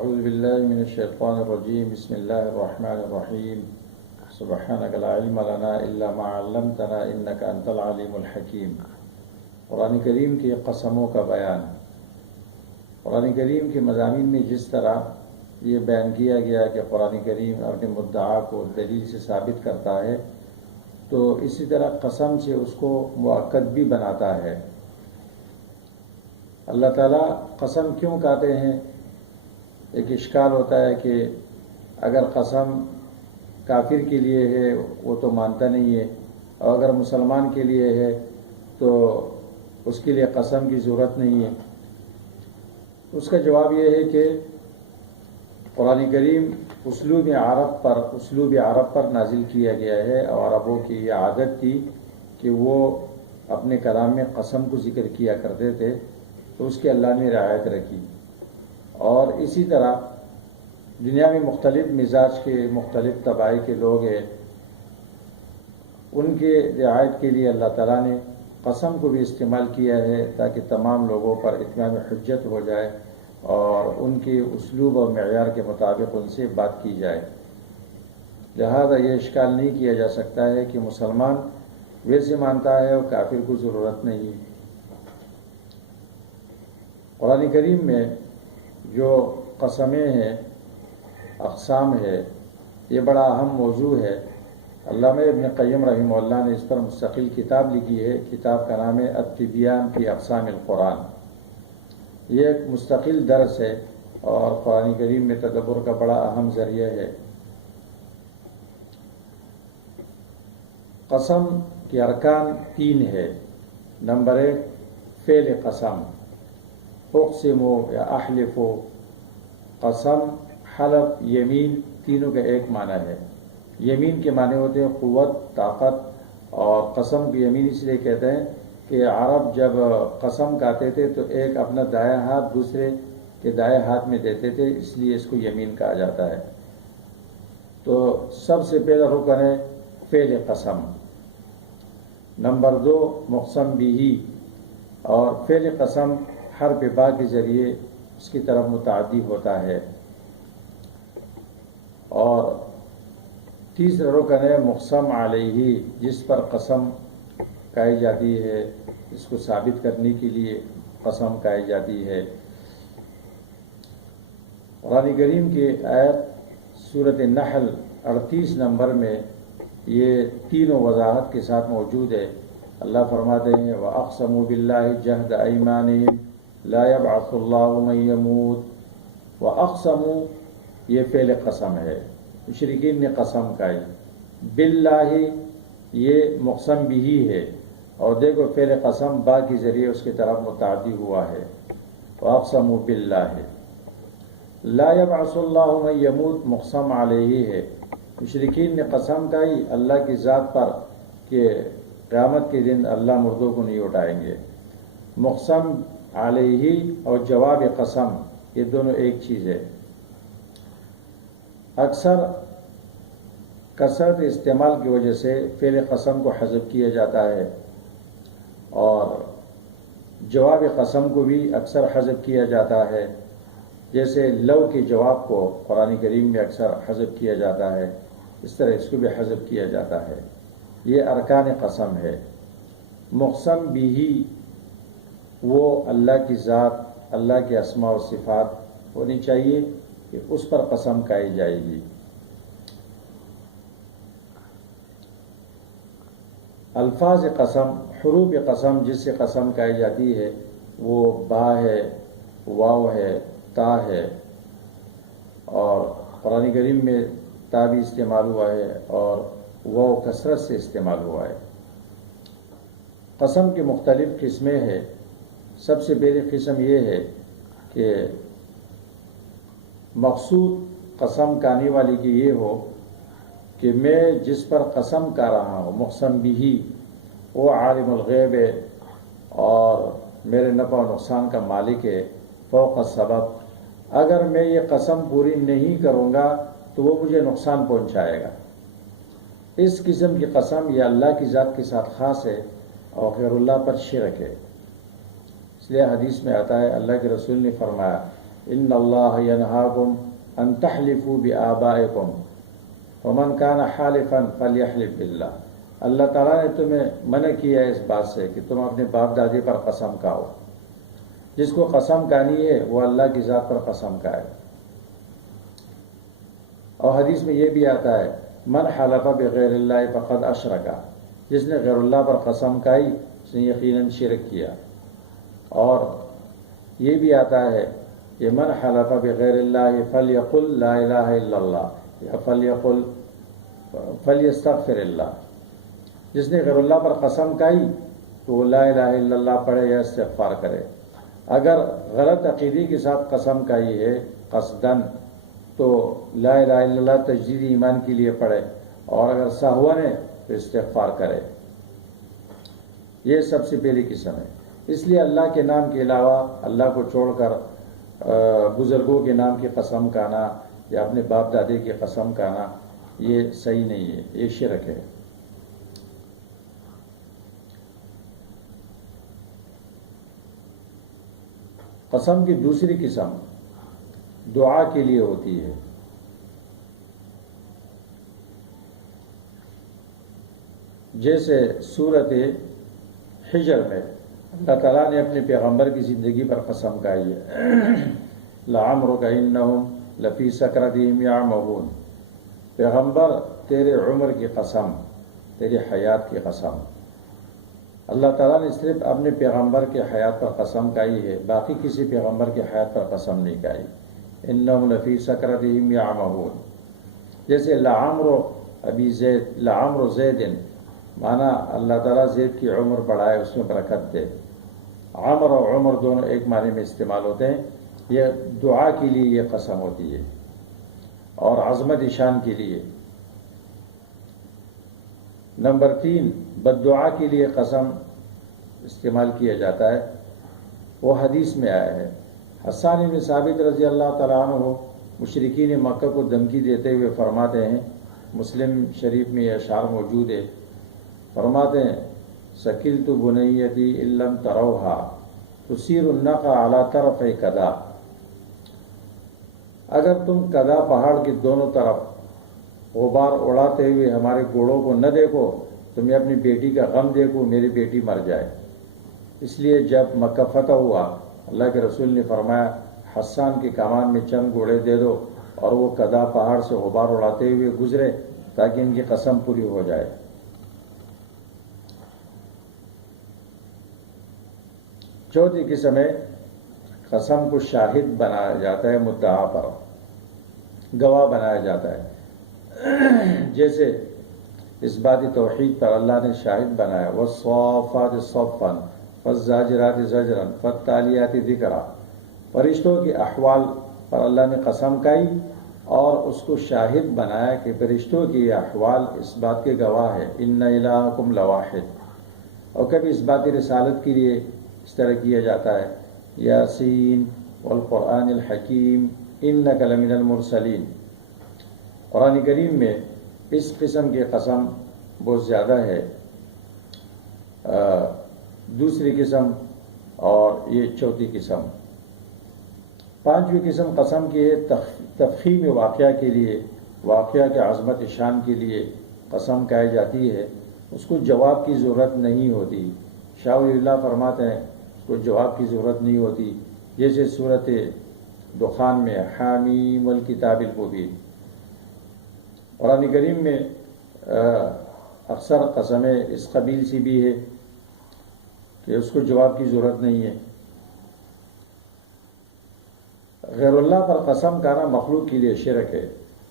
اعوذ باللہ من الشیطان الرجیم بسم اللہ الرحمن الرحیم سبحانک لا علم لنا الا ما علمتنا انک انت العلیم الحکیم۔ قرآن کریم کی قسموں کا بیان۔ قرآن کریم کے مضامین میں جس طرح یہ بیان کیا گیا کہ قرآن کریم اپنے مدعا کو دلیل سے ثابت کرتا ہے، تو اسی طرح قسم سے اس کو مؤکد بھی بناتا ہے۔ اللہ تعالیٰ قسم کیوں کہتے ہیں؟ ایک اشکال ہوتا ہے کہ اگر قسم کافر کے لیے ہے وہ تو مانتا نہیں ہے، اور اگر مسلمان کے لیے ہے تو اس کے لیے قسم کی ضرورت نہیں ہے۔ اس کا جواب یہ ہے کہ قرآن کریم اسلوب عرب پر نازل کیا گیا ہے، اور عربوں کی یہ عادت تھی کہ وہ اپنے کلام میں قسم کو ذکر کیا کرتے تھے، تو اس کی اللہ نے رعایت رکھی۔ اور اسی طرح دنیا میں مختلف مزاج کے مختلف طباع کے لوگ ہیں، ان کے رعایت کے لیے اللہ تعالیٰ نے قسم کو بھی استعمال کیا ہے تاکہ تمام لوگوں پر اتمام حجت ہو جائے اور ان کے اسلوب اور معیار کے مطابق ان سے بات کی جائے۔ لہذا یہ اشکال نہیں کیا جا سکتا ہے کہ مسلمان ویسے مانتا ہے اور کافر کو ضرورت نہیں۔ قرآن کریم میں جو قسمیں ہیں، اقسام ہے، یہ بڑا اہم موضوع ہے۔ علامہ ابن قیم رحمہ اللہ نے اس پر مستقل کتاب لکھی ہے، کتاب کا نام ہے التبیان فی اقسام القرآن۔ یہ ایک مستقل درس ہے اور قرآن کریم میں تدبر کا بڑا اہم ذریعہ ہے۔ قسم کے ارکان 3 ہے۔ نمبر 1 فعل قسم، اقسمو یا احلفو، قسم، حلف، یمین، تینوں کا ایک معنی ہے۔ یمین کے معنی ہوتے ہیں قوت، طاقت، اور قسم کی یمین اس لیے کہتے ہیں کہ عرب جب قسم کہتے تھے تو ایک اپنا دائیں ہاتھ دوسرے کے دائیں ہاتھ میں دیتے تھے، اس لیے اس کو یمین کہا جاتا ہے۔ تو سب سے پہلا رکن ہے فعل قسم۔ نمبر 2 مقسم بھی، اور فعل قسم حرف با کے ذریعے اس کی طرف متعدی ہوتا ہے۔ اور تیسرا رکن ہے مقسم علیہ، جس پر قسم کہی جاتی ہے، اس کو ثابت کرنے کے لیے قسم کہی جاتی ہے۔ قرآن کریم کی آیت سورۃ النحل 38 نمبر میں یہ تینوں وضاحت کے ساتھ موجود ہے۔ اللہ فرماتے ہیں وَأَقْسَمُوا بِاللَّهِ جَهْدَ أَيْمَانِهِمْ لَا يَبْعَثُ اللَّهُ مَن يَمُوتُ۔ وَأَقْسَمُوا یہ فعل قسم ہے، مشرکین نے قسم کھائی۔ باللہ یہ مقسم بھی ہے، اور دیکھو فعل قسم با کے ذریعے اس کی طرف متعدی ہوا ہے۔ وَأَقْسَمُوا بِاللَّهِ لا يَبْعَثُ اللَّهُ مَن يَمُوتُ مقسم علیہ ہے۔ مشرکین نے قسم کھائی اللہ کی ذات پر کہ قیامت کے دن اللہ مردوں کو نہیں اٹھائیں گے۔ مقسم علیہ اور جواب قسم یہ دونوں ایک چیز ہے۔ اکثر کثرت استعمال کی وجہ سے فعل قسم کو حذف کیا جاتا ہے، اور جواب قسم کو بھی اکثر حذف کیا جاتا ہے، جیسے لو کے جواب کو قرآن کریم میں اکثر حذف کیا جاتا ہے، اس طرح اس کو بھی حذف کیا جاتا ہے۔ یہ ارکان قسم ہے۔ مقسم بھی وہ اللہ کی ذات، اللہ کے اسماء و صفات ہونی چاہیے کہ اس پر قسم کہی جائے گی۔ الفاظ قسم، حروف قسم جس سے قسم کہی جاتی ہے وہ با ہے، واو ہے، تا ہے، اور قرآن کریم میں تا بھی استعمال ہوا ہے اور واو کثرت سے استعمال ہوا ہے۔ قسم کی مختلف قسمیں ہیں۔ سب سے پہلی قسم یہ ہے کہ مقصود قسم کہنے والی کی یہ ہو کہ میں جس پر قسم کہہ رہا ہوں مقسم بھی وہ عالم الغیب ہے اور میرے نفع و نقصان کا مالک ہے، فوق السبب۔ اگر میں یہ قسم پوری نہیں کروں گا تو وہ مجھے نقصان پہنچائے گا۔ اس قسم کی قسم یہ اللہ کی ذات کے ساتھ خاص ہے اور غیر اللہ پر شرک ہے۔ اس لیے حدیث میں آتا ہے، اللہ کے رسول نے فرمایا ان اللہ ینہاکم ان تحلفوا بآبائکم ومن کان حالفا فلیحلف باللہ۔ اللہ تعالیٰ نے تمہیں منع کیا ہے اس بات سے کہ تم اپنے باپ دادی پر قسم کھاؤ۔ جس کو قسم کھانی ہے وہ اللہ کی ذات پر قسم کھائے۔ اور حدیث میں یہ بھی آتا ہے من حلف بغیر اللہ فقد اشرکا، جس نے غیر اللہ پر قسم کھائی اس نے یقیناً شرک کیا۔ اور یہ بھی آتا ہے کہ من حلف بغیر اللہ فلیقل لا الہ الا اللہ یا فلیستغفر اللہ، جس نے غیر اللہ پر قسم کھائی تو وہ لا الہ الا اللہ پڑھے یا استغفار کرے۔ اگر غلط عقیدے کے ساتھ قسم کھائی ہے قصدن تو لا الہ الا اللہ تجدید ایمان کے لیے پڑھے، اور اگر سہوا ہے تو استغفار کرے۔ یہ سب سے پہلی قسم ہے۔ اس لیے اللہ کے نام کے علاوہ اللہ کو چھوڑ کر بزرگوں کے نام کی قسم کھانا یا اپنے باپ دادے کی قسم کھانا یہ صحیح نہیں ہے، یہ شرک ہے۔ قسم کی دوسری قسم دعا کے لیے ہوتی ہے۔ جیسے سورت حجر میں اللہ تعالیٰ نے اپنے پیغمبر کی زندگی پر قسم کھائی ہے لعمرک انہم لفی سکرتہم یعمہون، پیغمبر تیرے عمر کی قسم، تیری حیات کی قسم۔ اللہ تعالیٰ نے صرف اپنے پیغمبر کے حیات پر قسم کھائی ہے، باقی کسی پیغمبر کے حیات پر قسم نہیں کھائی۔ انہم لفی سکرتہم یعمہون، جیسے لعمر زید مانا اللہ تعالیٰ زید کی عمر بڑھائے، اس میں برکت دے۔ عمر اور عمر دونوں ایک معنی میں استعمال ہوتے ہیں۔ یہ دعا کے لیے یہ قسم ہوتی ہے اور عظمت شان کے لیے۔ نمبر 3، بد دعا کے لیے قسم استعمال کیا جاتا ہے، وہ حدیث میں آیا ہے۔ حسان بن ثابت رضی اللہ تعالیٰ عنہ مشرکین مکہ کو دھمکی دیتے ہوئے فرماتے ہیں، مسلم شریف میں یہ اشعار موجود ہے، فرماتے ہیں سکلت بنیتی ان لم تروہا تثیر النقع علی طرف کدا، اگر تم کدا پہاڑ کے دونوں طرف غبار اڑاتے ہوئے ہمارے گھوڑوں کو نہ دیکھو تو میں اپنی بیٹی کا غم دیکھوں، میری بیٹی مر جائے۔ اس لیے جب مکہ فتح ہوا اللہ کے رسول نے فرمایا حسان کے کمان میں چند گھوڑے دے دو اور وہ کدا پہاڑ سے غبار اڑاتے ہوئے گزرے تاکہ ان کی قسم پوری ہو جائے۔ چوتھی قسم ہے قسم کو شاہد بنایا جاتا ہے، مدعا پر گواہ بنایا جاتا ہے۔ جیسے اس بات توحید پر اللہ نے شاہد بنایا والصافات صفا والزاجرات زجرا فالتالیات ذکرا، فرشتوں کے احوال پر اللہ نے قسم کھائی اور اس کو شاہد بنایا کہ فرشتوں کے یہ احوال اس بات کے گواہ ہے ان الہکم لواحد۔ اور کبھی اس بات رسالت کے لیے اس طرح کیا جاتا ہے یاسین والقرآن الحکیم انک لمن المرسلین۔ قرآن کریم میں اس قسم کی قسم بہت زیادہ ہے۔ دوسری قسم اور یہ چوتھی قسم۔ پانچویں قسم قسم کی ہے تفخیم واقعہ کے لیے، واقعہ کے عظمت شان کے لیے قسم کہی جاتی ہے، اس کو جواب کی ضرورت نہیں ہوتی۔ شاہ ولی اللہ فرماتے ہیں اس کو جواب کی ضرورت نہیں ہوتی، جیسے سورت دخان میں حامیم والکتاب المبین۔ قرآن کریم میں اکثر قسمیں اس قبیل سے بھی ہے کہ اس کو جواب کی ضرورت نہیں ہے۔ غیر اللہ پر قسم کھانا مخلوق کے لیے شرک ہے،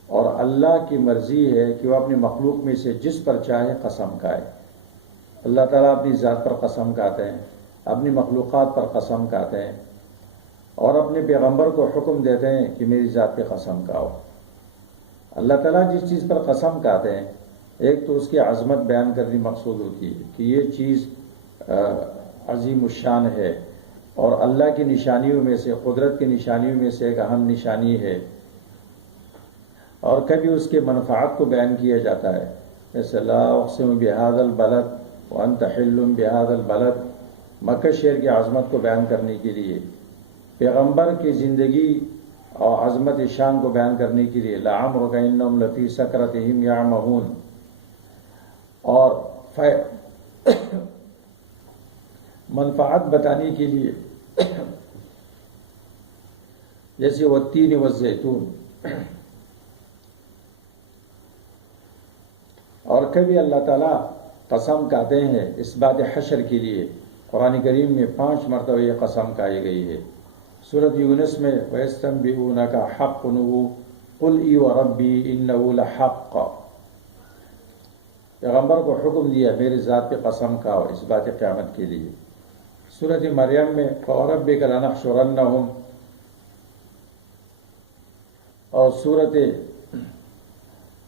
اور اللہ کی مرضی ہے کہ وہ اپنی مخلوق میں سے جس پر چاہے قسم کھائے۔ اللہ تعالیٰ اپنی ذات پر قسم کھاتے ہیں، اپنی مخلوقات پر قسم کھاتے ہیں، اور اپنے پیغمبر کو حکم دیتے ہیں کہ میری ذات پہ قسم کھاؤ۔ اللہ تعالیٰ جس چیز پر قسم کھاتے ہیں، ایک تو اس کی عظمت بیان کرنی مقصود ہوتی ہے کہ یہ چیز عظیم الشان ہے اور اللہ کی نشانیوں میں سے، قدرت کی نشانیوں میں سے ایک اہم نشانی ہے، اور کبھی اس کے منفعات کو بیان کیا جاتا ہے، جیسے لا اقسم بہذا البلد وانت حل بہذا البلد، مکہ شہر کی عظمت کو بیان کرنے کے لیے۔ پیغمبر کی زندگی اور عظمت شان کو بیان کرنے کے لیے لعمرک انہم لفی سکرتہم یعمہون، اور منفعت بتانے کے لیے جیسے والتین والزیتون، اور کبھی اللہ تعالیٰ قسم کہتے ہیں اس بات حشر کے لیے۔ قرآن کریم میں 5 مرتبہ یہ قسم کہی گئی ہے۔ سورۃ یونس میں وَيَسْتَنبِئُونَكَ حَقٌّ قُلْ اِی وَرَبِّی إِنَّهُ لَحَقٌّ، پیغمبر کو حکم دیا میرے ذات پہ قسم کھاؤ اس بات قیامت کے لیے۔ سورۃ مریم میں فَوَرَبِّكَ لَنَحْشُرَنَّهُمْ، اور سورۃ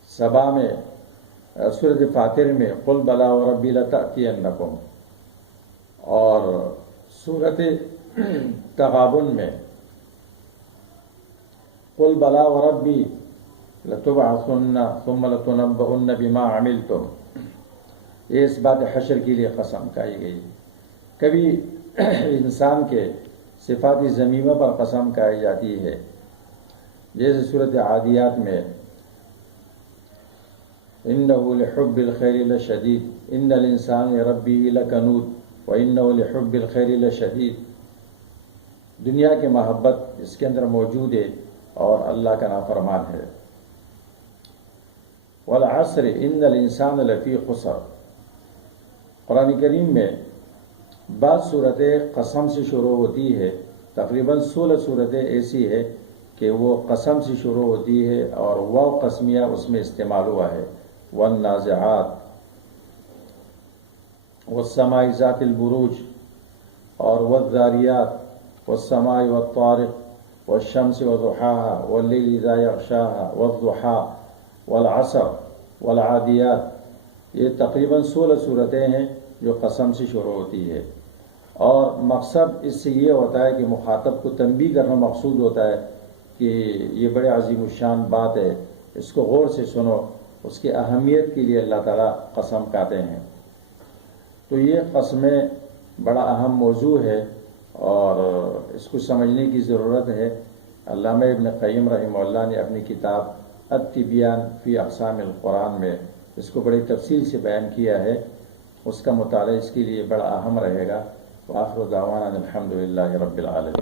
سبا میں، سورۃ فاطر میں قُلْ بَلَىٰ وَرَبِّي لَتَأْتِيَنَّكُمْ، اور سورۃ تغابن میں قُلْ بَلَىٰ وَرَبِّي لَتُبْعَثُنَّ ثُمَّ لَتُنَبَّؤُنَّ بِمَا عَمِلْتُمْ، یہ اس بات حشر کے لیے قسم کہی گئی۔ کبھی انسان کے صفات ذمیمہ پر قسم کہی جاتی ہے، جیسے سورۃ عادیات میں إِنَّهُ لِحُبِّ الْخَيْرِ لَشَدِيدٌ إِنَّ الْإِنسَانَ لِرَبِّهِ لَكَنُودٌ وَإِنَّهُ لِحُبِّ الْخَيْرِ لَشَدِيدٌ، دنیا کی محبت اس کے اندر موجود ہے اور اللہ کا نافرمان ہے۔ وَالْعَصْرِ إِنَّ الْإِنسَانَ لَفِي خُسْرٍ، قرآن کریم میں بعض صورتیں قسم سے شروع ہوتی ہے، تقریباً 16 صورتیں ایسی ہے کہ وہ قسم سے شروع ہوتی ہے اور واو قسمیہ اس میں استعمال ہوا ہے۔ والنازعات، والسماء ذات البروج، اور والذاریات، والسماء والطارق، والشمس وضحاها، واللیل اذا یغشاها، والضحى، والعصر، والعادیات، یہ تقریباً 16 صورتیں ہیں جو قسم سے شروع ہوتی ہے، اور مقصد اس سے یہ ہوتا ہے کہ مخاطب کو تنبیہ کرنا مقصود ہوتا ہے کہ یہ بڑے عظیم الشان بات ہے، اس کو غور سے سنو، اس کی اہمیت کے لیے اللہ تعالیٰ قسم کہتے ہیں۔ تو یہ قسمیں بڑا اہم موضوع ہے اور اس کو سمجھنے کی ضرورت ہے۔ علامہ ابن قیم رحمہ اللہ نے اپنی کتاب التبیان فی اقسام القرآن میں اس کو بڑی تفصیل سے بیان کیا ہے، اس کا مطالعہ اس کے لیے بڑا اہم رہے گا۔ وآخر دعوانا الحمد للہ رب العالمین۔